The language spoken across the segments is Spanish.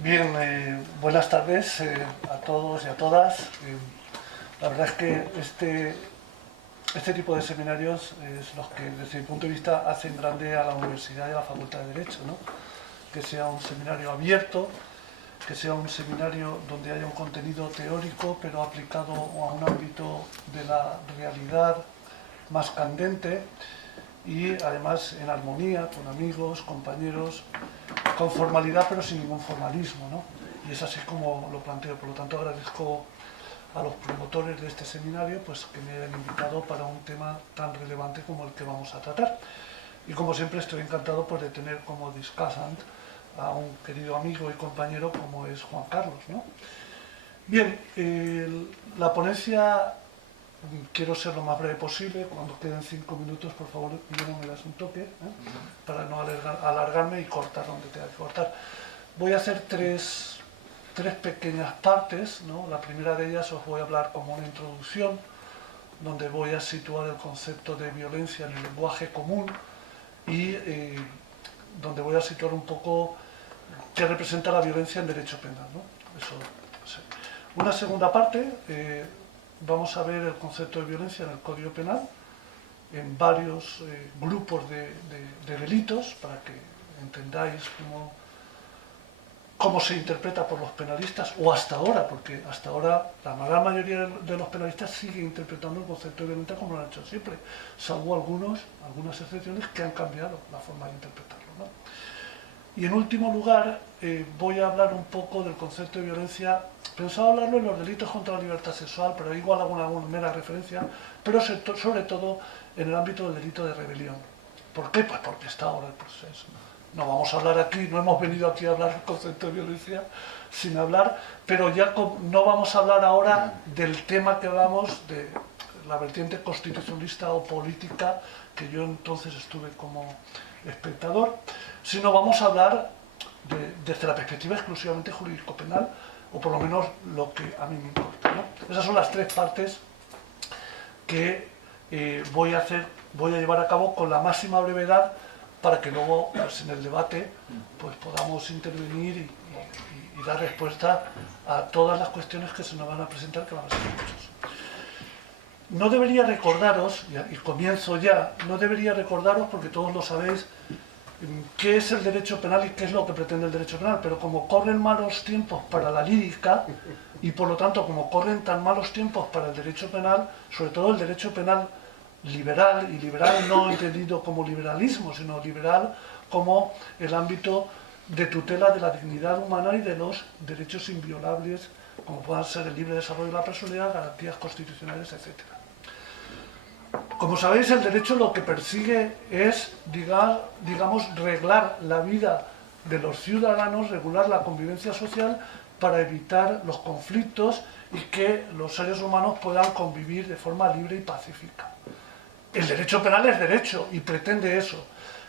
Bien, buenas tardes a todos y a todas. La verdad es que este tipo de seminarios es los que, desde mi punto de vista, hacen grande a la Universidad y a la Facultad de Derecho, ¿no? Que sea un seminario abierto, que sea un seminario donde haya un contenido teórico, pero aplicado a un ámbito de la realidad más candente y además en armonía con amigos, compañeros, con formalidad pero sin ningún formalismo, ¿no? Y es así como lo planteo. Por lo tanto, agradezco a los promotores de este seminario pues que me hayan invitado para un tema tan relevante como el que vamos a tratar. Y como siempre estoy encantado pues, de tener como discussant a un querido amigo y compañero como es Juan Carlos, ¿no? Bien, la ponencia quiero ser lo más breve posible. Cuando queden 5 minutos, por favor, me das un toque, para no alargarme y cortar donde tenga que cortar. Voy a hacer tres pequeñas partes, ¿no? La primera de ellas os voy a hablar como una introducción, donde voy a situar el concepto de violencia en el lenguaje común y donde voy a situar un poco qué representa la violencia en derecho penal, ¿no? Eso, sí. Una segunda parte, vamos a ver el concepto de violencia en el Código Penal, en varios grupos de delitos, para que entendáis cómo se interpreta por los penalistas, o hasta ahora, porque hasta ahora la gran mayoría de los penalistas sigue interpretando el concepto de violencia como lo han hecho siempre, salvo algunas excepciones que han cambiado la forma de interpretarlo, ¿no? Y en último lugar, voy a hablar un poco del concepto de violencia. Pensaba hablarlo en los delitos contra la libertad sexual, pero igual hago una mera referencia, pero sobre todo en el ámbito del delito de rebelión. ¿Por qué? Pues porque está ahora el proceso. No vamos a hablar aquí, no hemos venido aquí a hablar del concepto de violencia sin hablar, pero ya no vamos a hablar ahora del tema que hablamos de la vertiente constitucionalista o política, que yo entonces estuve como espectador, sino vamos a hablar desde la perspectiva exclusivamente jurídico-penal, o por lo menos lo que a mí me importa, ¿no? Esas son las tres partes que voy a llevar a cabo con la máxima brevedad para que luego pues, en el debate pues, podamos intervenir y dar respuesta a todas las cuestiones que se nos van a presentar, que van a ser muchas. No debería recordaros, y comienzo ya, no debería recordaros, porque todos lo sabéis, qué es el derecho penal y qué es lo que pretende el derecho penal, pero como corren malos tiempos para la lírica, y por lo tanto como corren tan malos tiempos para el derecho penal, sobre todo el derecho penal liberal, y liberal no entendido como liberalismo, sino liberal como el ámbito de tutela de la dignidad humana y de los derechos inviolables, como puedan ser el libre desarrollo de la personalidad, garantías constitucionales, etc. Como sabéis, el derecho lo que persigue es, digamos, reglar la vida de los ciudadanos, regular la convivencia social para evitar los conflictos y que los seres humanos puedan convivir de forma libre y pacífica. El derecho penal es derecho y pretende eso,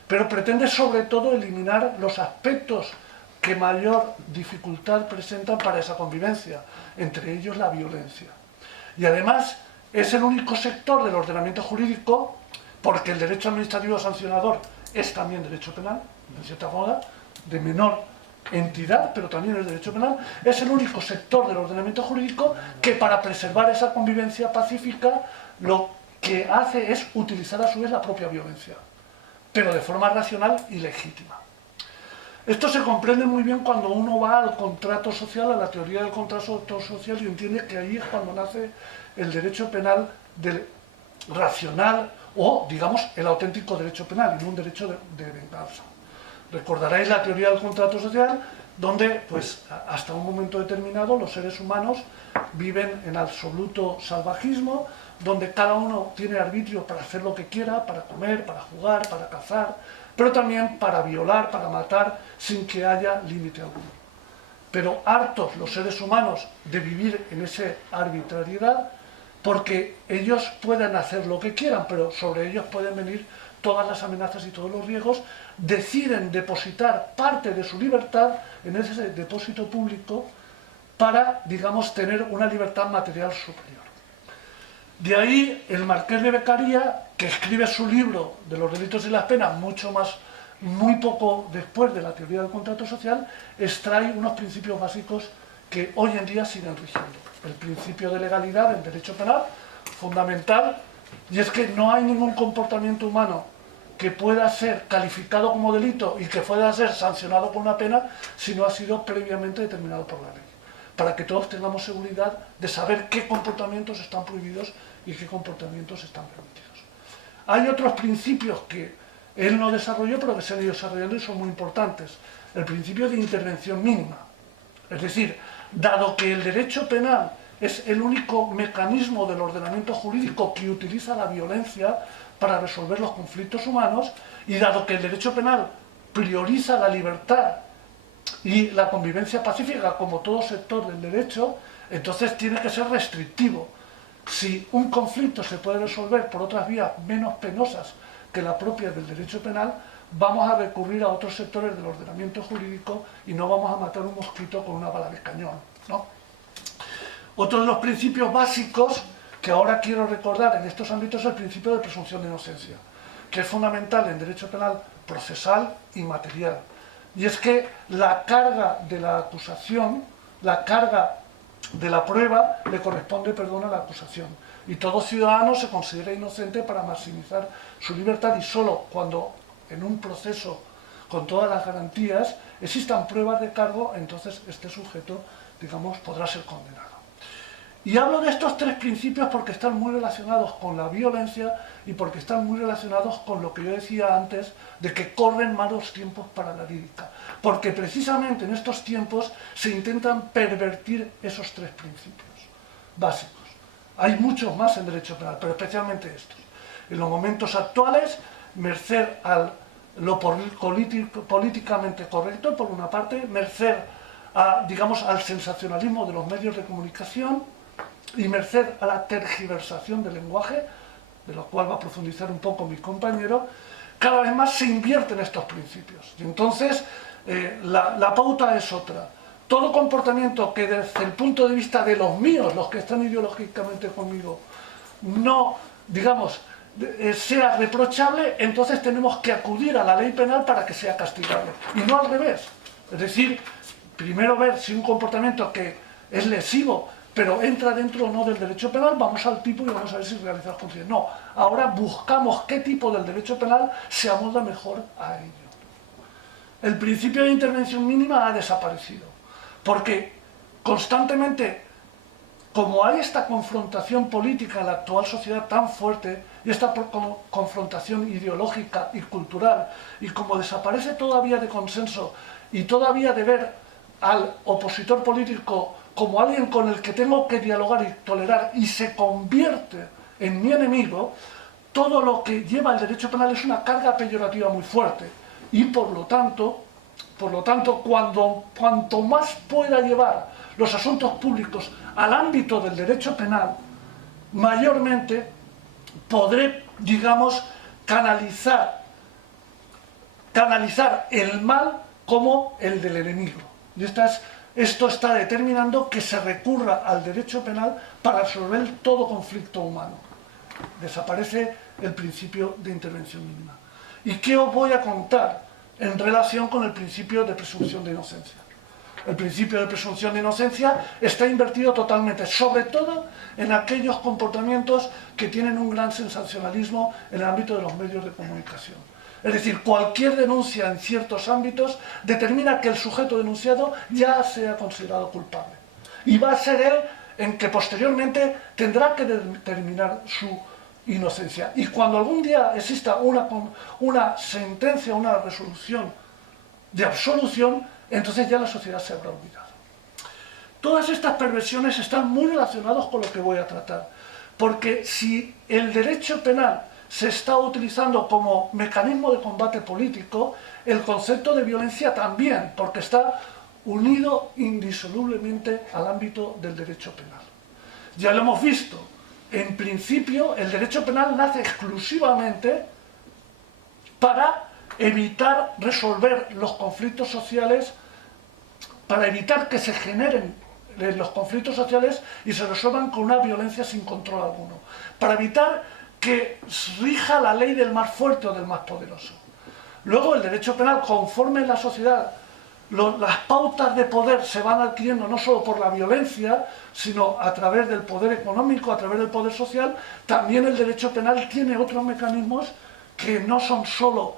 pero pretende sobre todo eliminar los aspectos que mayor dificultad presentan para esa convivencia, entre ellos la violencia. Y además es el único sector del ordenamiento jurídico, porque el derecho administrativo sancionador es también derecho penal, en cierta forma, de menor entidad, pero también es derecho penal, es el único sector del ordenamiento jurídico que para preservar esa convivencia pacífica lo que hace es utilizar a su vez la propia violencia, pero de forma racional y legítima. Esto se comprende muy bien cuando uno va al contrato social, a la teoría del contrato social, y entiende que ahí es cuando nace el derecho penal racional o, digamos, el auténtico derecho penal y no un derecho de venganza. Recordaréis la teoría del contrato social, donde, pues, hasta un momento determinado los seres humanos viven en absoluto salvajismo, donde cada uno tiene arbitrio para hacer lo que quiera, para comer, para jugar, para cazar, pero también para violar, para matar, sin que haya límite alguno. Pero hartos los seres humanos de vivir en esa arbitrariedad, porque ellos pueden hacer lo que quieran, pero sobre ellos pueden venir todas las amenazas y todos los riesgos, deciden depositar parte de su libertad en ese depósito público para, digamos, tener una libertad material superior. De ahí el marqués de Beccaria, que escribe su libro de los delitos y las penas mucho más muy poco después de la teoría del contrato social, extrae unos principios básicos que hoy en día siguen rigiendo. El principio de legalidad del derecho penal, fundamental, y es que no hay ningún comportamiento humano que pueda ser calificado como delito y que pueda ser sancionado con una pena si no ha sido previamente determinado por la ley. Para que todos tengamos seguridad de saber qué comportamientos están prohibidos y qué comportamientos están permitidos. Hay otros principios que él no desarrolló, pero que se han ido desarrollando y son muy importantes. El principio de intervención mínima. Es decir, dado que el derecho penal es el único mecanismo del ordenamiento jurídico que utiliza la violencia para resolver los conflictos humanos, y dado que el derecho penal prioriza la libertad y la convivencia pacífica como todo sector del derecho, entonces tiene que ser restrictivo. Si un conflicto se puede resolver por otras vías menos penosas que la propia del derecho penal, vamos a recurrir a otros sectores del ordenamiento jurídico y no vamos a matar un mosquito con una bala de cañón, ¿no? Otro de los principios básicos que ahora quiero recordar en estos ámbitos es el principio de presunción de inocencia, que es fundamental en derecho penal procesal y material. Y es que la carga de la acusación, la carga de la prueba, le corresponde, a la acusación. Y todo ciudadano se considera inocente para maximizar su libertad, y solo cuando en un proceso con todas las garantías existan pruebas de cargo, entonces este sujeto, digamos, podrá ser condenado. Y hablo de estos tres principios porque están muy relacionados con la violencia y porque están muy relacionados con lo que yo decía antes de que corren malos tiempos para la lírica. Porque precisamente en estos tiempos se intentan pervertir esos tres principios básicos. Hay muchos más en derecho penal, pero especialmente estos. En los momentos actuales, merced a lo políticamente correcto, por una parte, merced a, digamos, al sensacionalismo de los medios de comunicación, y merced a la tergiversación del lenguaje, de lo cual va a profundizar un poco mi compañero, cada vez más se invierten estos principios. Y entonces la pauta es otra. Todo comportamiento que desde el punto de vista de los míos, los que están ideológicamente conmigo, no, digamos, sea reprochable, entonces tenemos que acudir a la ley penal para que sea castigable. Y no al revés. Es decir, primero ver si un comportamiento que es lesivo, pero entra dentro o no del derecho penal, vamos al tipo y vamos a ver si realiza las conciencias. No, ahora buscamos qué tipo del derecho penal se amolda mejor a ello. El principio de intervención mínima ha desaparecido, porque constantemente, como hay esta confrontación política en la actual sociedad tan fuerte, y esta confrontación ideológica y cultural, y como desaparece todavía de consenso, y todavía de ver al opositor político como alguien con el que tengo que dialogar y tolerar, y se convierte en mi enemigo, todo lo que lleva el derecho penal es una carga peyorativa muy fuerte. Y por lo tanto, cuanto más pueda llevar los asuntos públicos al ámbito del derecho penal, mayormente podré, digamos, canalizar el mal como el del enemigo. Y esto está determinando que se recurra al derecho penal para resolver todo conflicto humano. Desaparece el principio de intervención mínima. ¿Y qué os voy a contar en relación con el principio de presunción de inocencia? El principio de presunción de inocencia está invertido totalmente, sobre todo en aquellos comportamientos que tienen un gran sensacionalismo en el ámbito de los medios de comunicación. Es decir, cualquier denuncia en ciertos ámbitos determina que el sujeto denunciado ya sea considerado culpable. Y va a ser él en que posteriormente tendrá que determinar su inocencia. Y cuando algún día exista una sentencia, una resolución de absolución, entonces ya la sociedad se habrá olvidado. Todas estas perversiones están muy relacionadas con lo que voy a tratar. Porque si el derecho penal se está utilizando como mecanismo de combate político, el concepto de violencia también, porque está unido indisolublemente al ámbito del derecho penal. Ya lo hemos visto, en principio el derecho penal nace exclusivamente para evitar resolver los conflictos sociales, para evitar que se generen los conflictos sociales y se resuelvan con una violencia sin control alguno, para evitar que rija la ley del más fuerte o del más poderoso. Luego el derecho penal, conforme en la sociedad las pautas de poder se van adquiriendo no solo por la violencia, sino a través del poder económico, a través del poder social, también el derecho penal tiene otros mecanismos que no son solo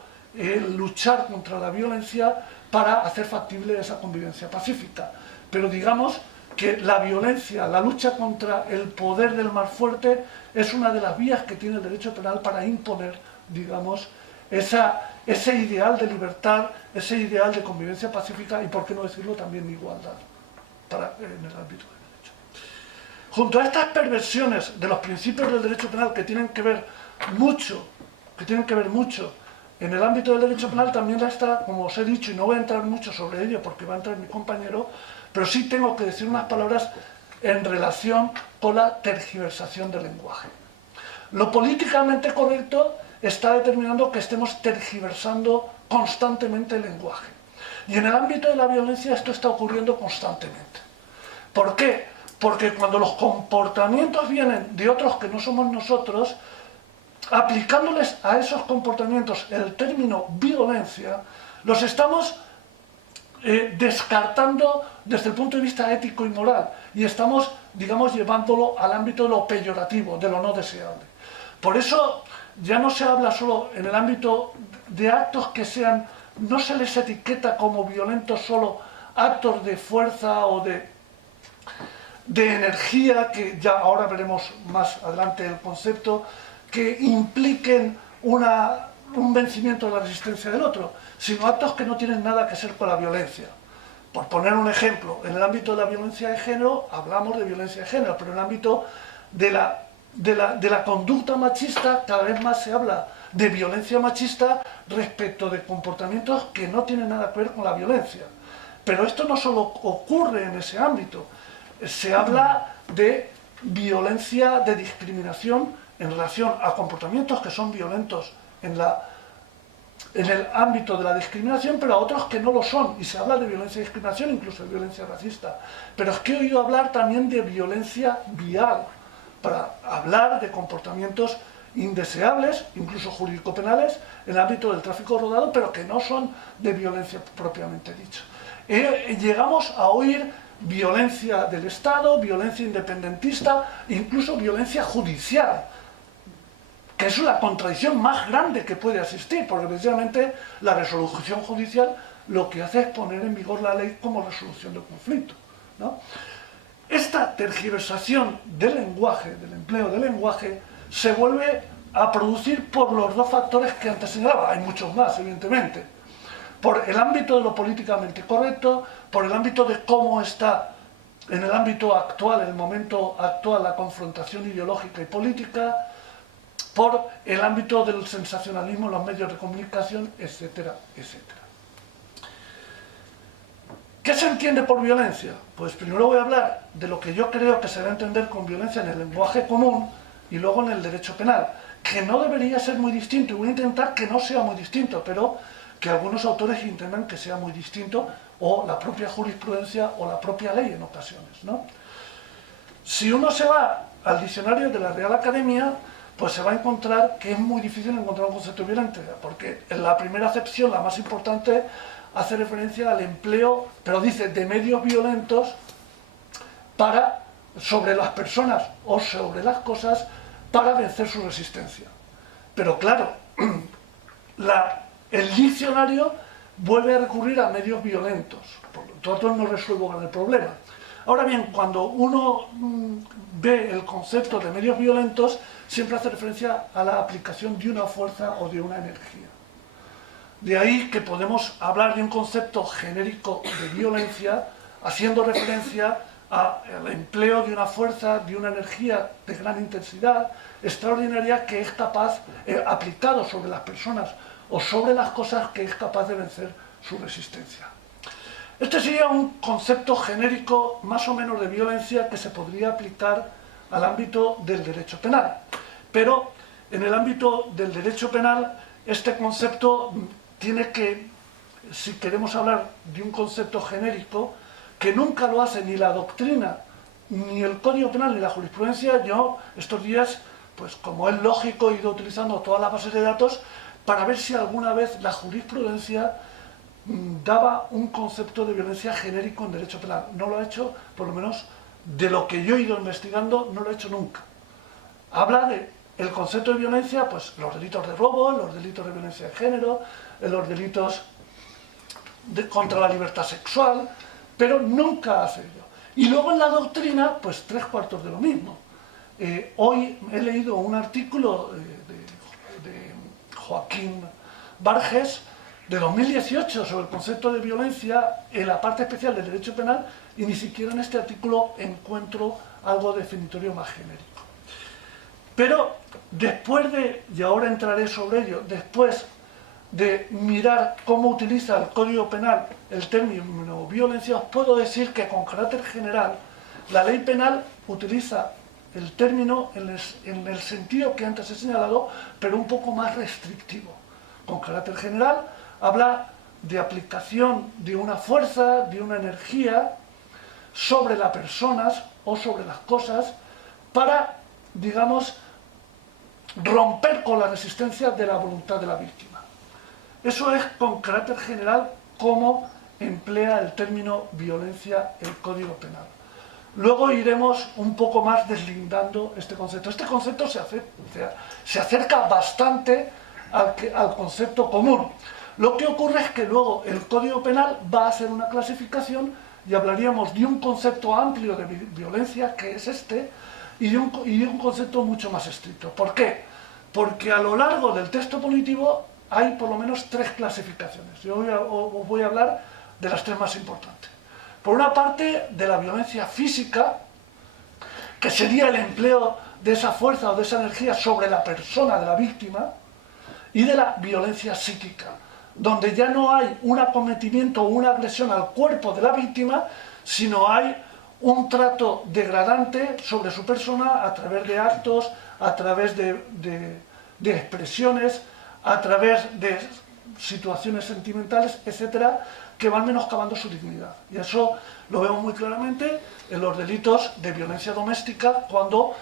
luchar contra la violencia para hacer factible esa convivencia pacífica. Pero digamos que la violencia, la lucha contra el poder del más fuerte es una de las vías que tiene el derecho penal para imponer, digamos, ese ideal de libertad, ese ideal de convivencia pacífica y, por qué no decirlo, también de igualdad en el ámbito del derecho. Junto a estas perversiones de los principios del derecho penal que tienen que ver mucho en el ámbito del derecho penal, también está, como os he dicho, y no voy a entrar mucho sobre ello porque va a entrar mi compañero, pero sí tengo que decir unas palabras en relación con la tergiversación del lenguaje. Lo políticamente correcto está determinando que estemos tergiversando constantemente el lenguaje. Y en el ámbito de la violencia esto está ocurriendo constantemente. ¿Por qué? Porque cuando los comportamientos vienen de otros que no somos nosotros, aplicándoles a esos comportamientos el término violencia, los estamos descartando desde el punto de vista ético y moral y estamos, digamos, llevándolo al ámbito de lo peyorativo, de lo no deseable. Por eso ya no se habla solo en el ámbito de actos que sean, no se les etiqueta como violentos solo actos de fuerza o de energía, que ya ahora veremos más adelante el concepto, que impliquen un vencimiento de la resistencia del otro, sino actos que no tienen nada que ver con la violencia. Por poner un ejemplo, en el ámbito de la violencia de género hablamos de violencia de género, pero en el ámbito de la conducta machista cada vez más se habla de violencia machista respecto de comportamientos que no tienen nada que ver con la violencia. Pero esto no solo ocurre en ese ámbito, se habla de violencia, de discriminación en relación a comportamientos que son violentos en el ámbito de la discriminación, pero a otros que no lo son, y se habla de violencia y discriminación, incluso de violencia racista. Pero es que he oído hablar también de violencia vial, para hablar de comportamientos indeseables, incluso jurídico-penales, en el ámbito del tráfico rodado, pero que no son de violencia propiamente dicho. Llegamos a oír violencia del Estado, violencia independentista, incluso violencia judicial, que es la contradicción más grande que puede existir, porque precisamente la resolución judicial lo que hace es poner en vigor la ley como resolución del conflicto, ¿no? Esta tergiversación del lenguaje, del empleo del lenguaje, se vuelve a producir por los dos factores que antes señalaba. Hay muchos más, evidentemente. Por el ámbito de lo políticamente correcto, por el ámbito de cómo está en el ámbito actual, en el momento actual, la confrontación ideológica y política, por el ámbito del sensacionalismo en los medios de comunicación, etcétera, etcétera. ¿Qué se entiende por violencia? Pues primero voy a hablar de lo que yo creo que se va a entender con violencia en el lenguaje común y luego en el derecho penal, que no debería ser muy distinto, y voy a intentar que no sea muy distinto, pero que algunos autores intentan que sea muy distinto, o la propia jurisprudencia o la propia ley en ocasiones, ¿no? Si uno se va al diccionario de la Real Academia, pues se va a encontrar que es muy difícil encontrar un concepto de violencia, porque en la primera acepción, la más importante, hace referencia al empleo, pero dice, de medios violentos sobre las personas o sobre las cosas para vencer su resistencia. Pero claro, el diccionario vuelve a recurrir a medios violentos, por lo tanto no resuelve el problema. Ahora bien, cuando uno ve el concepto de medios violentos, siempre hace referencia a la aplicación de una fuerza o de una energía. De ahí que podemos hablar de un concepto genérico de violencia, haciendo referencia al empleo de una fuerza, de una energía de gran intensidad, extraordinaria, que es capaz, aplicado sobre las personas o sobre las cosas, que es capaz de vencer su resistencia. Este sería un concepto genérico más o menos de violencia que se podría aplicar al ámbito del derecho penal. Pero en el ámbito del derecho penal, este concepto tiene que, si queremos hablar de un concepto genérico, que nunca lo hace ni la doctrina, ni el Código Penal, ni la jurisprudencia, yo estos días, pues como es lógico, he ido utilizando todas las bases de datos, para ver si alguna vez la jurisprudencia daba un concepto de violencia genérico en derecho penal. No lo ha hecho, por lo menos de lo que yo he ido investigando, no lo ha hecho nunca. Habla de el concepto de violencia, pues los delitos de robo, los delitos de violencia de género, los delitos contra la libertad sexual, pero nunca hace ello. Y luego en la doctrina, pues 3/4 de lo mismo. Hoy he leído un artículo de Joaquín Barges de 2018 sobre el concepto de violencia en la parte especial del derecho penal, y ni siquiera en este artículo encuentro algo definitorio más genérico. Pero después de, y ahora entraré sobre ello, después de mirar cómo utiliza el Código Penal el término violencia, os puedo decir que con carácter general la ley penal utiliza el término en el sentido que antes he señalado, pero un poco más restrictivo. Con carácter general habla de aplicación de una fuerza, de una energía sobre las personas o sobre las cosas para, digamos, romper con la resistencia de la voluntad de la víctima. Eso es con carácter general cómo emplea el término violencia el Código Penal. Luego iremos un poco más deslindando este concepto. Este concepto se acerca bastante al concepto común. Lo que ocurre es que luego el Código Penal va a hacer una clasificación y hablaríamos de un concepto amplio de violencia, que es este, y de un concepto mucho más estricto. ¿Por qué? Porque a lo largo del texto punitivo hay por lo menos 3 clasificaciones. Yo os voy a hablar de las 3 más importantes. Por una parte, de la violencia física, que sería el empleo de esa fuerza o de esa energía sobre la persona de la víctima, y de la violencia psíquica, donde ya no hay un acometimiento o una agresión al cuerpo de la víctima, sino hay un trato degradante sobre su persona a través de actos, a través de expresiones, a través de situaciones sentimentales, etcétera, que van menoscabando su dignidad. Y eso lo vemos muy claramente en los delitos de violencia doméstica, cuando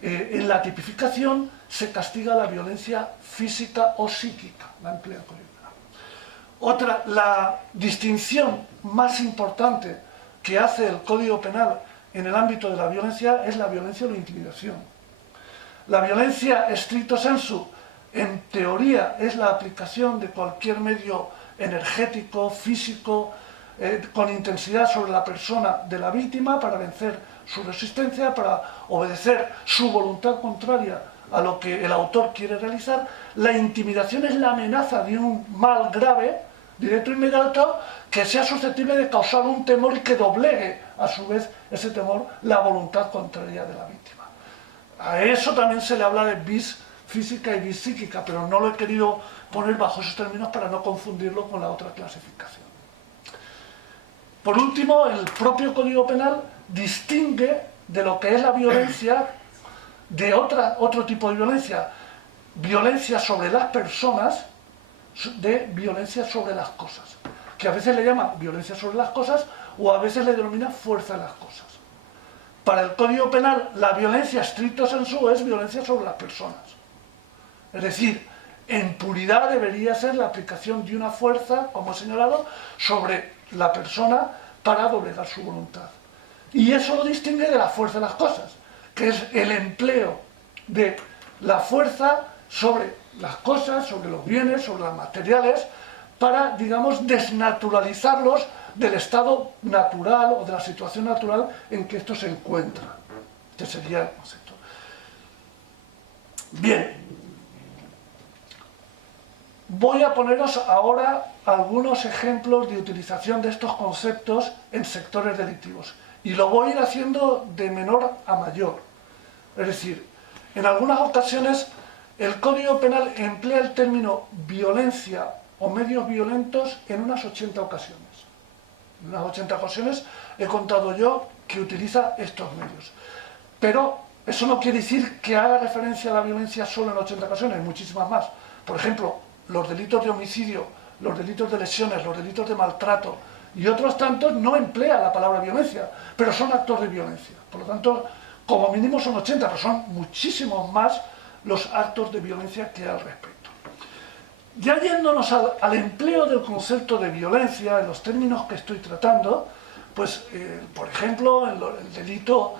en la tipificación se castiga la violencia física o psíquica, la emplea el Código Penal. La distinción más importante que hace el Código Penal en el ámbito de la violencia es la violencia o la intimidación. La violencia stricto sensu, en teoría, es la aplicación de cualquier medio energético, físico, con intensidad sobre la persona de la víctima para vencer su resistencia, para obedecer su voluntad contraria a lo que el autor quiere realizar. La intimidación es la amenaza de un mal grave, directo e inmediato, que sea susceptible de causar un temor y que doblegue, a su vez, ese temor, la voluntad contraria de la víctima. A eso también se le habla de vis física y vis psíquica, pero no lo he querido poner bajo esos términos para no confundirlo con la otra clasificación. Por último, el propio Código Penal distingue de lo que es la violencia de otro tipo de violencia. Violencia sobre las personas de violencia sobre las cosas, que a veces le llama violencia sobre las cosas o a veces le denomina fuerza de las cosas. Para el Código Penal, la violencia stricto sensu es violencia sobre las personas. Es decir, en puridad debería ser la aplicación de una fuerza, como he señalado, sobre la persona para doblegar su voluntad. Y eso lo distingue de la fuerza de las cosas, que es el empleo de la fuerza sobre las cosas, sobre los bienes, sobre los materiales, para, digamos, desnaturalizarlos del estado natural o de la situación natural en que esto se encuentra. Este sería el concepto. Bien. Voy a poneros ahora algunos ejemplos de utilización de estos conceptos en sectores delictivos. Y lo voy a ir haciendo de menor a mayor. Es decir, en algunas ocasiones el Código Penal emplea el término violencia o medios violentos en unas 80 ocasiones. En unas 80 ocasiones he contado yo que utiliza estos medios. Pero eso no quiere decir que haga referencia a la violencia solo en 80 ocasiones, hay muchísimas más. Por ejemplo, los delitos de homicidio, los delitos de lesiones, los delitos de maltrato y otros tantos no emplean la palabra violencia, pero son actos de violencia. Por lo tanto, como mínimo son 80, pero son muchísimos más los actos de violencia que hay al respecto. Ya yéndonos al empleo del concepto de violencia en los términos que estoy tratando, pues, por ejemplo, en el delito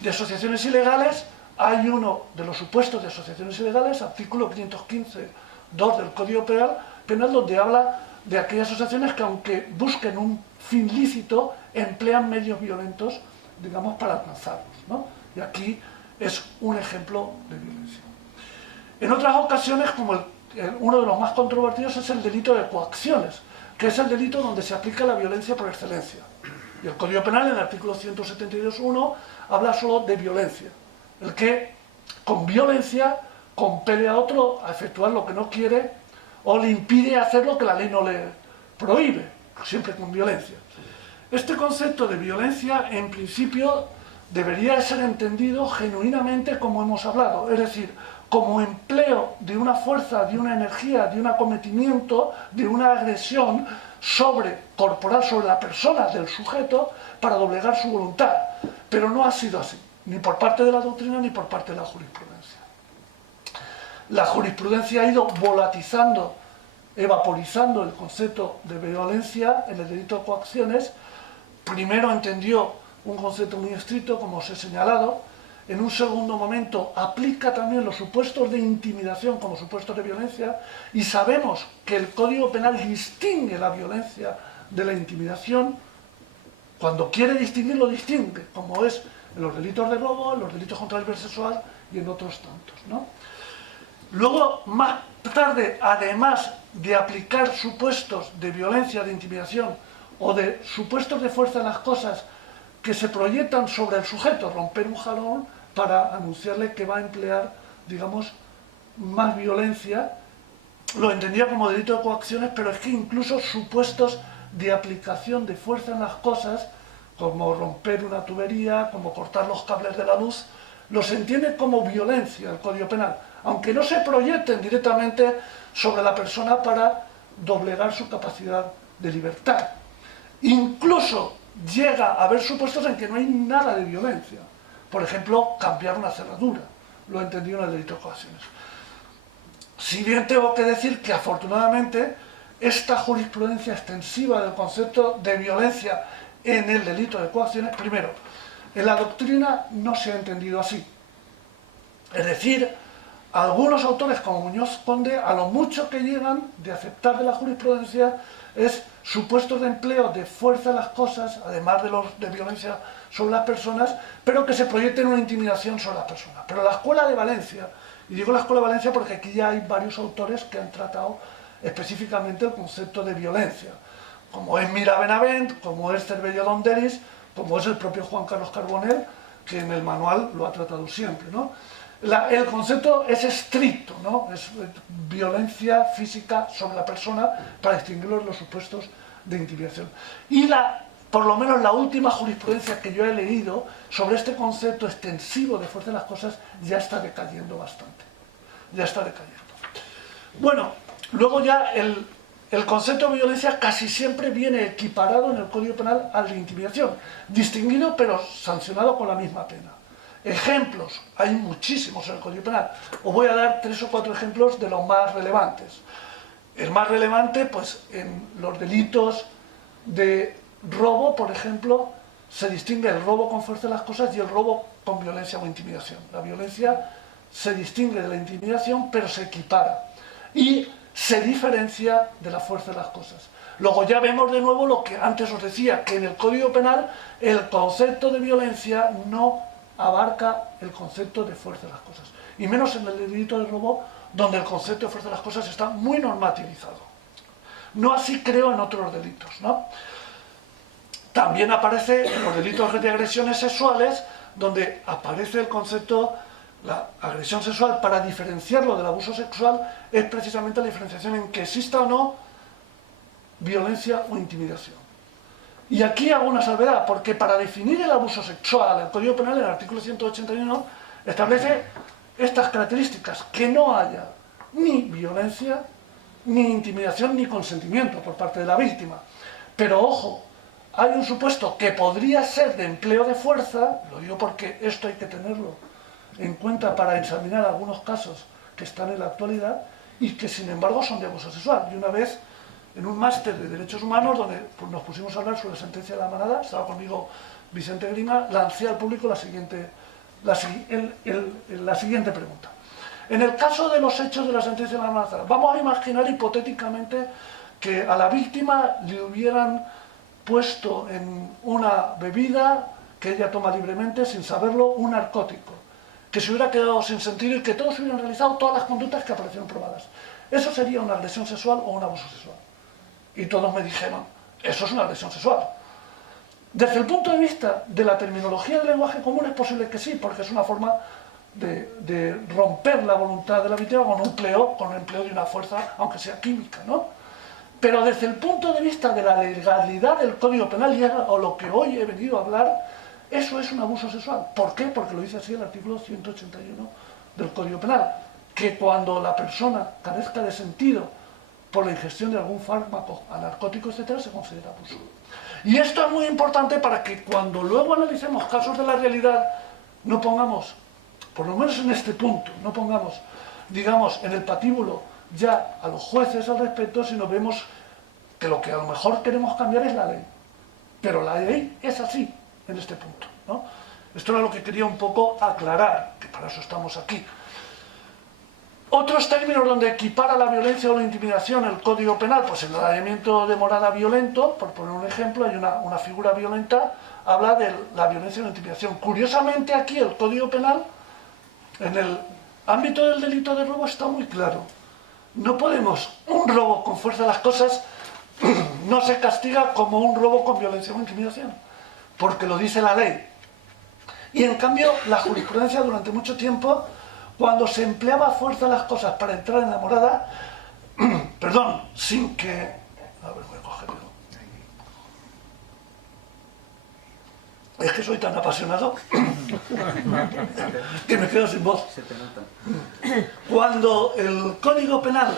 de asociaciones ilegales, hay uno de los supuestos de asociaciones ilegales, artículo 515.2 del Código Penal, donde habla de aquellas asociaciones que, aunque busquen un fin lícito, emplean medios violentos, digamos, para alcanzarlos, ¿no? Y aquí es un ejemplo de violencia. En otras ocasiones, como uno de los más controvertidos es el delito de coacciones, que es el delito donde se aplica la violencia por excelencia. Y el Código Penal, en el artículo 172.1, habla solo de violencia. El que con violencia compele a otro a efectuar lo que no quiere o le impide hacer lo que la ley no le prohíbe, siempre con violencia. Este concepto de violencia, en principio, debería ser entendido genuinamente como hemos hablado, es decir, como empleo de una fuerza, de una energía, de un acometimiento, de una agresión corporal sobre la persona del sujeto para doblegar su voluntad. Pero no ha sido así, ni por parte de la doctrina ni por parte de la jurisprudencia. La jurisprudencia ha ido volatizando, evaporizando el concepto de violencia en el delito de coacciones. Primero entendió un concepto muy estricto, como os he señalado. En un segundo momento aplica también los supuestos de intimidación como supuestos de violencia, y sabemos que el Código Penal distingue la violencia de la intimidación. Cuando quiere distinguir, lo distingue, como es en los delitos de robo, en los delitos contra el deber sexual y en otros tantos, ¿no? Luego, más tarde, además de aplicar supuestos de violencia, de intimidación o de supuestos de fuerza en las cosas que se proyectan sobre el sujeto, romper un jarrón para anunciarle que va a emplear, digamos, más violencia, lo entendía como delito de coacciones, pero es que incluso supuestos de aplicación de fuerza en las cosas, como romper una tubería, como cortar los cables de la luz, los entiende como violencia el Código Penal, aunque no se proyecten directamente sobre la persona para doblegar su capacidad de libertad. Incluso llega a haber supuestos en que no hay nada de violencia. Por ejemplo, cambiar una cerradura. Lo he entendido en el delito de coacciones. Si bien tengo que decir que afortunadamente esta jurisprudencia extensiva del concepto de violencia en el delito de coacciones, primero, en la doctrina no se ha entendido así. Es decir, algunos autores como Muñoz Conde, a lo mucho que llegan de aceptar de la jurisprudencia es supuestos de empleo de fuerza en las cosas, además de los de violencia sobre las personas, pero que se proyecten una intimidación sobre las personas. Pero la Escuela de Valencia, y digo la Escuela de Valencia porque aquí ya hay varios autores que han tratado específicamente el concepto de violencia, como es Mira Benavent, como es Cervello Donderis, como es el propio Juan Carlos Carbonell, que en el manual lo ha tratado siempre, ¿no? El concepto es estricto, ¿no? Es violencia física sobre la persona para distinguirlo de los supuestos de intimidación. Y por lo menos la última jurisprudencia que yo he leído sobre este concepto extensivo de fuerza de las cosas ya está decayendo bastante. Ya está decayendo. Bueno, luego ya el concepto de violencia casi siempre viene equiparado en el Código Penal al de intimidación, distinguido pero sancionado con la misma pena. Ejemplos, hay muchísimos en el Código Penal. Os voy a dar 3 o 4 ejemplos de los más relevantes. El más relevante, pues en los delitos de robo, por ejemplo, se distingue el robo con fuerza de las cosas y el robo con violencia o intimidación. La violencia se distingue de la intimidación, pero se equipara y se diferencia de la fuerza de las cosas. Luego ya vemos de nuevo lo que antes os decía, que en el Código Penal el concepto de violencia no abarca el concepto de fuerza de las cosas, y menos en el delito de robo, donde el concepto de fuerza de las cosas está muy normativizado. No así creo en otros delitos, ¿no? También aparece en los delitos de agresiones sexuales, donde aparece el concepto, la agresión sexual, para diferenciarlo del abuso sexual, es precisamente la diferenciación en que exista o no violencia o intimidación. Y aquí hago una salvedad, porque para definir el abuso sexual, el Código Penal, en el artículo 181, establece estas características: que no haya ni violencia, ni intimidación, ni consentimiento por parte de la víctima. Pero ojo, hay un supuesto que podría ser de empleo de fuerza, lo digo porque esto hay que tenerlo en cuenta para examinar algunos casos que están en la actualidad, y que sin embargo son de abuso sexual. Y una vez, en un máster de Derechos Humanos, donde nos pusimos a hablar sobre la sentencia de la manada, estaba conmigo Vicente Grima, lancé al público la siguiente pregunta. En el caso de los hechos de la sentencia de la manada, vamos a imaginar hipotéticamente que a la víctima le hubieran puesto en una bebida que ella toma libremente, sin saberlo, un narcótico, que se hubiera quedado sin sentido y que todos hubieran realizado todas las conductas que aparecieron probadas. ¿Eso sería una agresión sexual o un abuso sexual? Y todos me dijeron, eso es una agresión sexual. Desde el punto de vista de la terminología del lenguaje común es posible que sí, porque es una forma de romper la voluntad de la víctima con el empleo de una fuerza, aunque sea química, ¿no? Pero desde el punto de vista de la legalidad del Código Penal, o lo que hoy he venido a hablar, eso es un abuso sexual. ¿Por qué? Porque lo dice así el artículo 181 del Código Penal, que cuando la persona carezca de sentido por la ingestión de algún fármaco, narcótico, etc., se considera abuso. Y esto es muy importante para que cuando luego analicemos casos de la realidad, no pongamos, por lo menos en este punto, no pongamos, digamos, en el patíbulo ya a los jueces al respecto, sino vemos que lo que a lo mejor queremos cambiar es la ley. Pero la ley es así, en este punto, ¿no? Esto era lo que quería un poco aclarar, que para eso estamos aquí. Otros términos donde equipara la violencia o la intimidación el Código Penal, pues el allanamiento de morada violento, por poner un ejemplo, hay una figura violenta, habla de la violencia y la intimidación. Curiosamente aquí el Código Penal, en el ámbito del delito de robo está muy claro. No podemos, un robo con fuerza de las cosas no se castiga como un robo con violencia o intimidación, porque lo dice la ley. Y en cambio la jurisprudencia durante mucho tiempo, cuando se empleaba fuerza las cosas para entrar en la morada, perdón, sin que... A ver, voy a cogerlo. Es que soy tan apasionado que me quedo sin voz. Se te nota. Cuando el Código Penal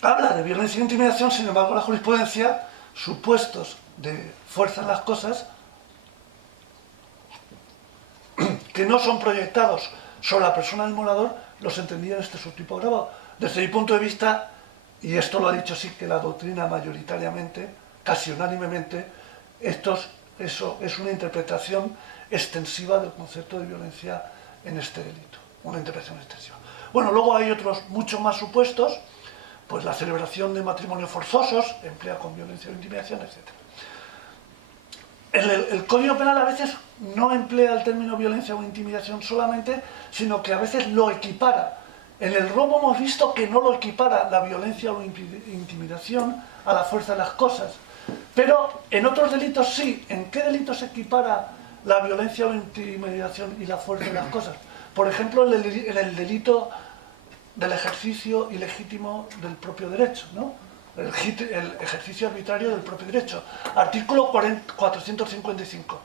habla de violencia e intimidación, sin embargo la jurisprudencia, supuestos de fuerza en las cosas, que no son proyectados sobre la persona del morador, los entendía en este subtipo agravado. Desde mi punto de vista, y esto lo ha dicho sí que la doctrina mayoritariamente, casi unánimemente, eso es una interpretación extensiva del concepto de violencia en este delito, una interpretación extensiva. Bueno, luego hay otros muchos más supuestos, pues la celebración de matrimonios forzosos, emplea con violencia o intimidación, etc. El Código Penal a veces no emplea el término violencia o intimidación solamente, sino que a veces lo equipara. En el robo hemos visto que no lo equipara la violencia o la intimidación a la fuerza de las cosas. Pero en otros delitos sí. ¿En qué delitos se equipara la violencia o la intimidación y la fuerza de las cosas? Por ejemplo, en el delito del ejercicio ilegítimo del propio derecho, ¿no? El ejercicio arbitrario del propio derecho. Artículo 455.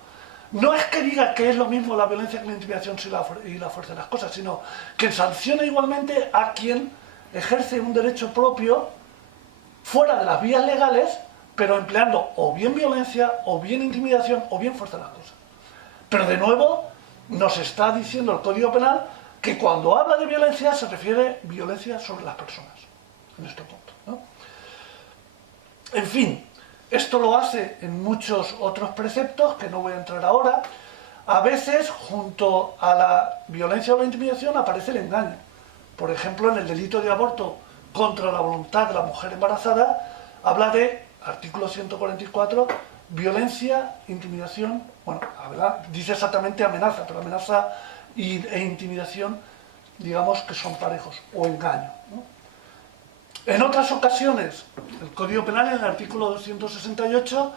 No es que diga que es lo mismo la violencia que la intimidación y la fuerza de las cosas, sino que sanciona igualmente a quien ejerce un derecho propio fuera de las vías legales, pero empleando o bien violencia, o bien intimidación, o bien fuerza de las cosas. Pero de nuevo, nos está diciendo el Código Penal que cuando habla de violencia se refiere violencia sobre las personas, en este punto, ¿no? En fin, esto lo hace en muchos otros preceptos, que no voy a entrar ahora. A veces, junto a la violencia o la intimidación, aparece el engaño. Por ejemplo, en el delito de aborto contra la voluntad de la mujer embarazada, habla de, artículo 144, violencia, intimidación, bueno, dice exactamente amenaza, pero amenaza e intimidación, digamos que son parejos, o engaño, ¿no? En otras ocasiones, el Código Penal, en el artículo 268,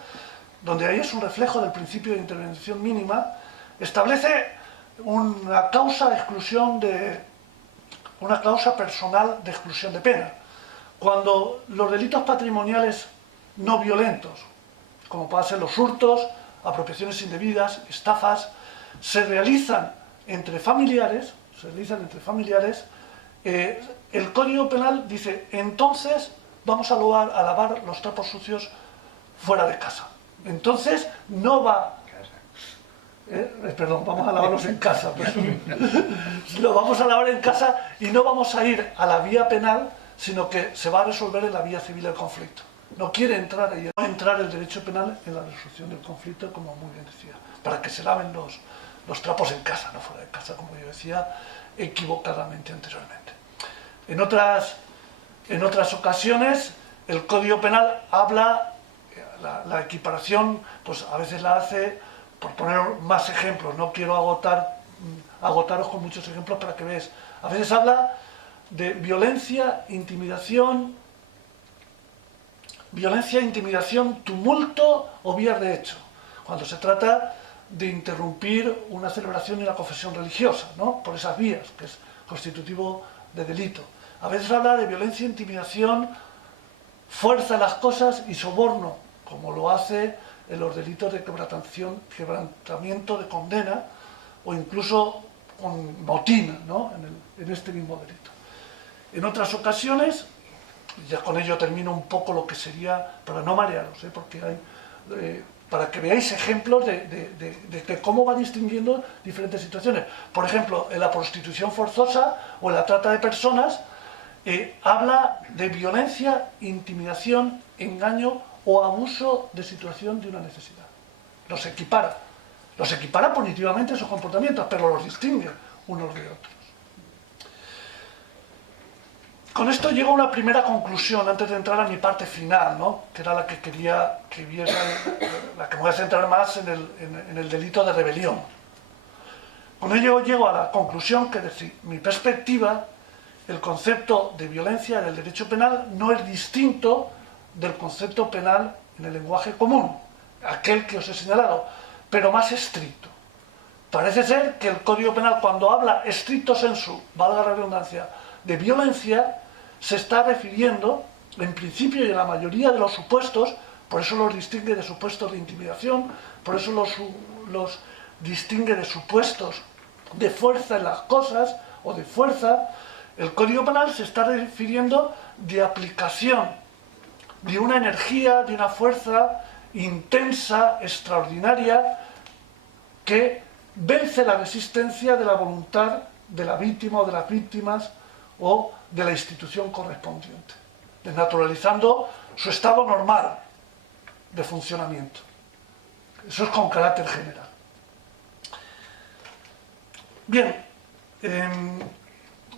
donde ahí es un reflejo del principio de intervención mínima, establece una causa de exclusión una causa personal de exclusión de pena. Cuando los delitos patrimoniales no violentos, como pueden ser los hurtos, apropiaciones indebidas, estafas, se realizan entre familiares, el Código Penal dice, entonces vamos a lavar los trapos sucios fuera de casa. Entonces no va Perdón, vamos a lavarlos en casa. Lo vamos a lavar en casa y no vamos a ir a la vía penal, sino que se va a resolver en la vía civil el conflicto. No quiere entrar ahí, no entrar el derecho penal en la resolución del conflicto, como muy bien decía, para que se laven los trapos en casa, no fuera de casa, como yo decía equivocadamente anteriormente. En otras ocasiones, el Código Penal habla, la equiparación, pues a veces la hace, por poner más ejemplos, no quiero agotaros con muchos ejemplos para que veáis. A veces habla de violencia, intimidación, tumulto o vías de hecho, cuando se trata de interrumpir una celebración y una confesión religiosa, ¿no? Por esas vías, que es constitutivo de delito. A veces habla de violencia, intimidación, fuerza de las cosas y soborno, como lo hace en los delitos de quebrantamiento de condena o incluso con motín, ¿no? en este mismo delito. En otras ocasiones, ya con ello termino un poco lo que sería, para no marearos, porque hay, para que veáis ejemplos de cómo va distinguiendo diferentes situaciones. Por ejemplo, en la prostitución forzosa o en la trata de personas, habla de violencia, intimidación, engaño o abuso de situación de una necesidad. Los equipara punitivamente esos comportamientos, pero los distingue unos de otros. Con esto llego a una primera conclusión, antes de entrar a mi parte final, ¿no? Que era la que quería que viera, la que me voy a centrar más en el delito de rebelión. Con ello llego a la conclusión que, desde mi perspectiva, el concepto de violencia del derecho penal no es distinto del concepto penal en el lenguaje común, aquel que os he señalado, pero más estricto. Parece ser que el Código Penal, cuando habla estricto sensu, valga la redundancia, de violencia, se está refiriendo, en principio y en la mayoría de los supuestos, por eso los distingue de supuestos de intimidación, por eso los distingue de supuestos de fuerza en las cosas, o de fuerza. El Código Penal se está refiriendo de aplicación de una energía, de una fuerza intensa, extraordinaria, que vence la resistencia de la voluntad de la víctima o de las víctimas o de la institución correspondiente, desnaturalizando su estado normal de funcionamiento. Eso es con carácter general. Bien,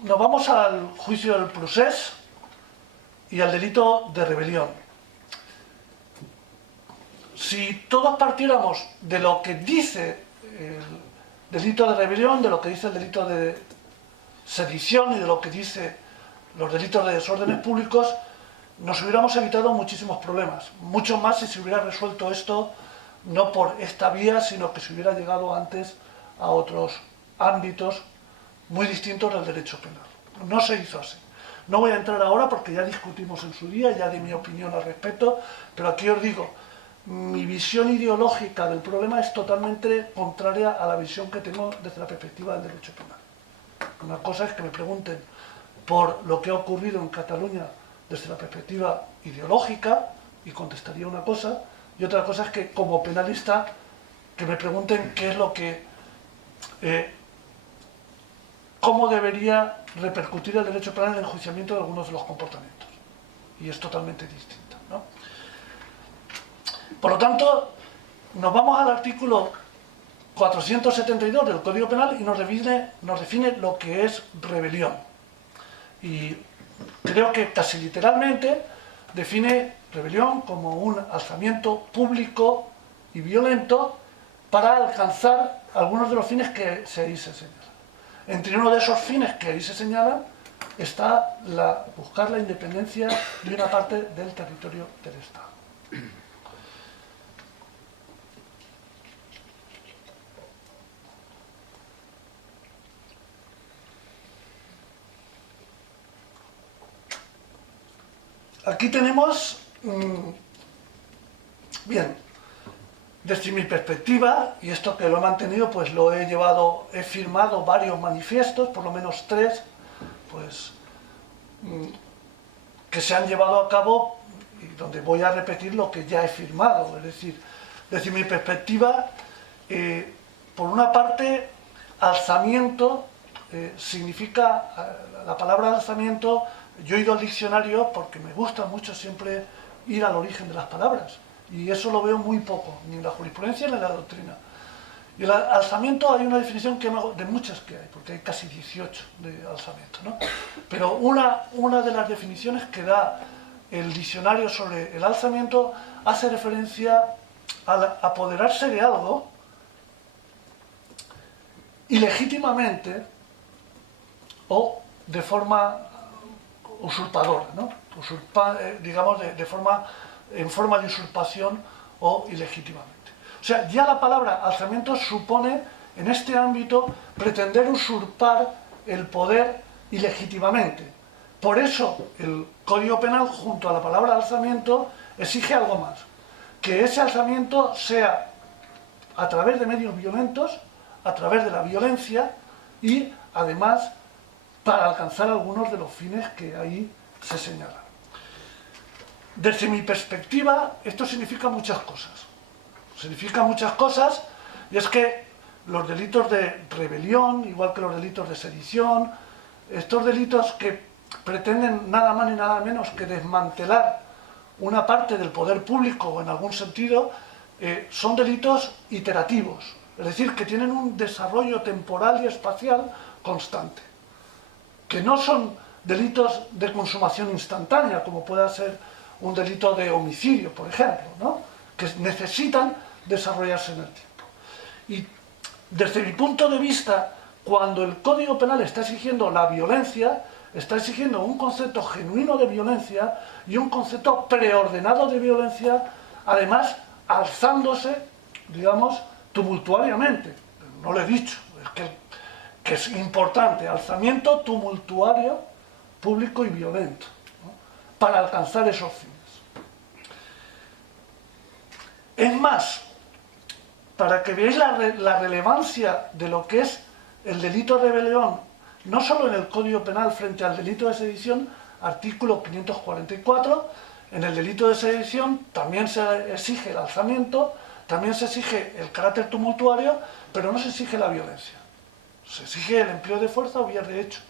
nos vamos al juicio del procés y al delito de rebelión. Si todos partiéramos de lo que dice el delito de rebelión, de lo que dice el delito de sedición y de lo que dice los delitos de desórdenes públicos, nos hubiéramos evitado muchísimos problemas, mucho más si se hubiera resuelto esto no por esta vía, sino que se hubiera llegado antes a otros ámbitos muy distintos del derecho penal. No se hizo así. No voy a entrar ahora porque ya discutimos en su día, ya di mi opinión al respecto, pero aquí os digo, mi visión ideológica del problema es totalmente contraria a la visión que tengo desde la perspectiva del derecho penal. Una cosa es que me pregunten por lo que ha ocurrido en Cataluña desde la perspectiva ideológica, y contestaría una cosa, y otra cosa es que como penalista que me pregunten qué es lo que cómo debería repercutir el derecho penal en el enjuiciamiento de algunos de los comportamientos, y es totalmente distinto, ¿no? Por lo tanto, nos vamos al artículo 472 del Código Penal y nos define lo que es rebelión. Y creo que casi literalmente define rebelión como un alzamiento público y violento para alcanzar algunos de los fines que ahí se señalan. Entre uno de esos fines que ahí se señalan está buscar la independencia de una parte del territorio del Estado. Aquí tenemos, bien, desde mi perspectiva, y esto que lo he mantenido, pues he firmado varios manifiestos, por lo menos 3, pues, que se han llevado a cabo, y donde voy a repetir lo que ya he firmado. Es decir, desde mi perspectiva, por una parte, alzamiento significa, la palabra alzamiento, yo he ido al diccionario porque me gusta mucho siempre ir al origen de las palabras, y eso lo veo muy poco, ni en la jurisprudencia ni en la doctrina. Y el alzamiento hay una definición de muchas que hay, porque hay casi 18 de alzamiento, ¿no? Pero una de las definiciones que da el diccionario sobre el alzamiento hace referencia al apoderarse de algo ilegítimamente o de forma usurpadora, ¿no? Digamos, en forma de usurpación o ilegítimamente. O sea, ya la palabra alzamiento supone, en este ámbito, pretender usurpar el poder ilegítimamente. Por eso el Código Penal, junto a la palabra alzamiento, exige algo más. Que ese alzamiento sea a través de medios violentos, a través de la violencia y, además, para alcanzar algunos de los fines que ahí se señalan. Desde mi perspectiva, esto significa muchas cosas. Significa muchas cosas, y es que los delitos de rebelión, igual que los delitos de sedición, estos delitos que pretenden nada más ni nada menos que desmantelar una parte del poder público, o en algún sentido, son delitos iterativos, es decir, que tienen un desarrollo temporal y espacial constante, que no son delitos de consumación instantánea, como pueda ser un delito de homicidio, por ejemplo, ¿no? Que necesitan desarrollarse en el tiempo. Y desde mi punto de vista, cuando el Código Penal está exigiendo la violencia, está exigiendo un concepto genuino de violencia y un concepto preordenado de violencia, además alzándose, digamos, tumultuariamente. No lo he dicho, es que es importante, alzamiento tumultuario, público y violento, ¿no? Para alcanzar esos fines. Es más, para que veáis la relevancia de lo que es el delito de rebelión, no solo en el Código Penal frente al delito de sedición, artículo 544, en el delito de sedición también se exige el alzamiento, también se exige el carácter tumultuario, pero no se exige la violencia. Se exige el empleo de fuerza o vías de hecho.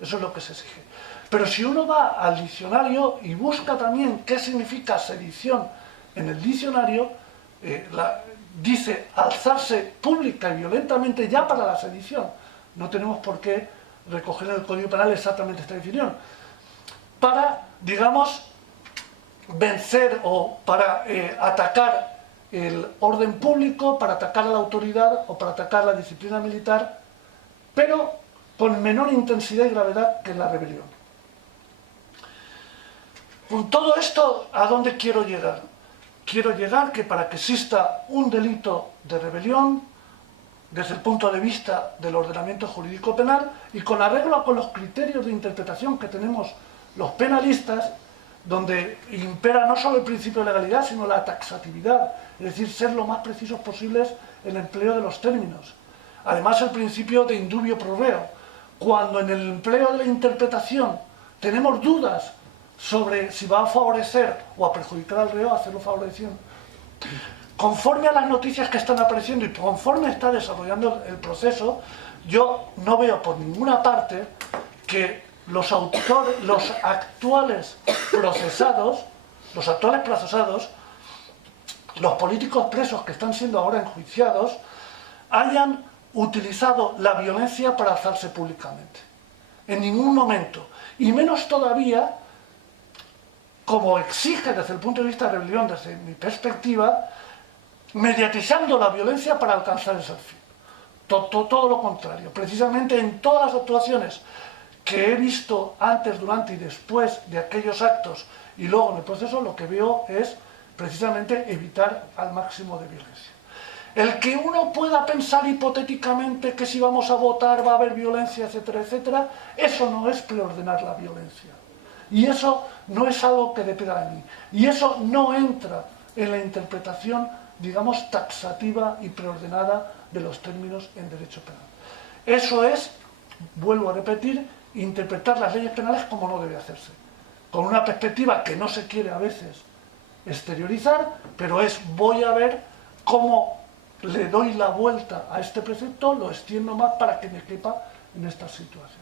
Eso es lo que se exige. Pero si uno va al diccionario y busca también qué significa sedición en el diccionario, dice alzarse pública y violentamente ya para la sedición. No tenemos por qué recoger en el Código Penal exactamente esta definición. Para, digamos, vencer o para atacar el orden público, para atacar a la autoridad o para atacar la disciplina militar, pero con menor intensidad y gravedad que en la rebelión. Con todo esto, ¿a dónde quiero llegar? Quiero llegar que para que exista un delito de rebelión, desde el punto de vista del ordenamiento jurídico penal y con arreglo con los criterios de interpretación que tenemos los penalistas, donde impera no solo el principio de legalidad, sino la taxatividad, es decir, ser lo más precisos posibles en el empleo de los términos. Además, el principio de indubio pro reo. Cuando en el empleo de la interpretación tenemos dudas sobre si va a favorecer o a perjudicar al reo, hacerlo favoreciendo. Conforme a las noticias que están apareciendo y conforme está desarrollando el proceso, yo no veo por ninguna parte que los actuales procesados, los políticos presos que están siendo ahora enjuiciados, hayan utilizado la violencia para alzarse públicamente. En ningún momento. Y menos todavía, como exige desde el punto de vista de rebelión, desde mi perspectiva, mediatizando la violencia para alcanzar ese fin. Todo lo contrario. Precisamente en todas las actuaciones que he visto antes, durante y después de aquellos actos y luego en el proceso, lo que veo es precisamente evitar al máximo de violencia. El que uno pueda pensar hipotéticamente que si vamos a votar va a haber violencia, etcétera, etcétera, eso no es preordenar la violencia. Y eso no es algo que dependa de mí. Y eso no entra en la interpretación, digamos, taxativa y preordenada de los términos en derecho penal. Eso es, vuelvo a repetir, interpretar las leyes penales como no debe hacerse. Con una perspectiva que no se quiere a veces exteriorizar, pero es voy a ver cómo le doy la vuelta a este precepto, lo extiendo más para que me quepa en estas situaciones.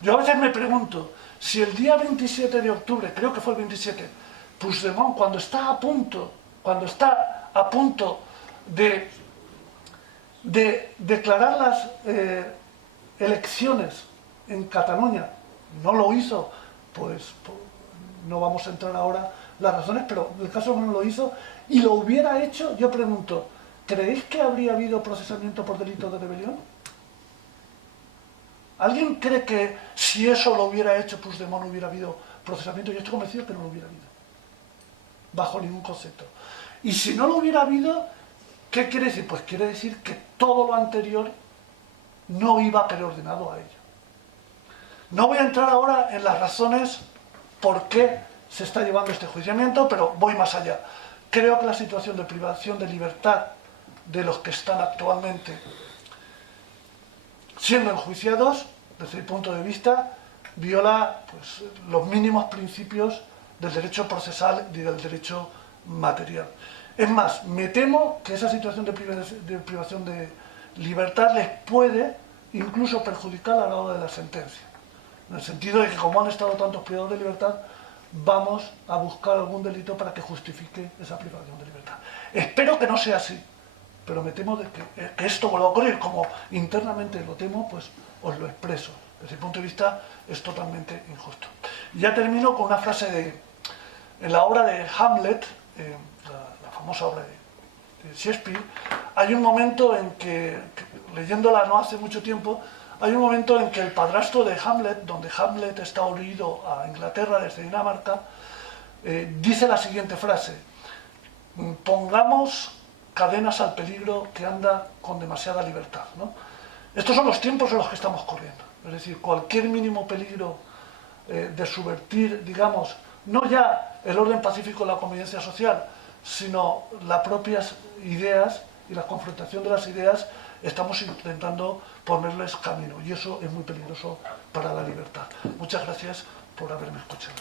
Yo a veces me pregunto, si el día 27 de octubre, creo que fue el 27, Puigdemont, cuando está a punto de declarar las elecciones en Cataluña, no lo hizo, pues no vamos a entrar ahora las razones, pero en el caso no lo hizo, y lo hubiera hecho, yo pregunto, ¿creéis que habría habido procesamiento por delito de rebelión? ¿Alguien cree que si eso lo hubiera hecho Puigdemont hubiera habido procesamiento? Yo estoy convencido que no lo hubiera habido, bajo ningún concepto. Y si no lo hubiera habido, ¿qué quiere decir? Pues quiere decir que todo lo anterior no iba preordenado a ello. No voy a entrar ahora en las razones por qué se está llevando este enjuiciamiento, pero voy más allá. Creo que la situación de privación de libertad de los que están actualmente siendo enjuiciados, desde mi punto de vista, viola pues, los mínimos principios del derecho procesal y del derecho material. Es más, me temo que esa situación de privación de libertad les puede incluso perjudicar a la hora de la sentencia. En el sentido de que como han estado tantos privados de libertad, vamos a buscar algún delito para que justifique esa privación de libertad. Espero que no sea así, pero me temo de que esto vuelva a ocurrir. Como internamente lo temo, pues os lo expreso. Desde mi punto de vista es totalmente injusto. Y ya termino con una frase en la obra de Hamlet, la famosa obra de Shakespeare, hay un momento en que, leyéndola no hace mucho tiempo, hay un momento en que el padrastro de Hamlet, donde Hamlet está huido a Inglaterra desde Dinamarca, dice la siguiente frase: pongamos cadenas al peligro que anda con demasiada libertad, ¿no? Estos son los tiempos en los que estamos corriendo. Es decir, cualquier mínimo peligro de subvertir, digamos, no ya el orden pacífico de la convivencia social, sino las propias ideas y la confrontación de las ideas, estamos intentando ponerles camino, y eso es muy peligroso para la libertad. Muchas gracias por haberme escuchado.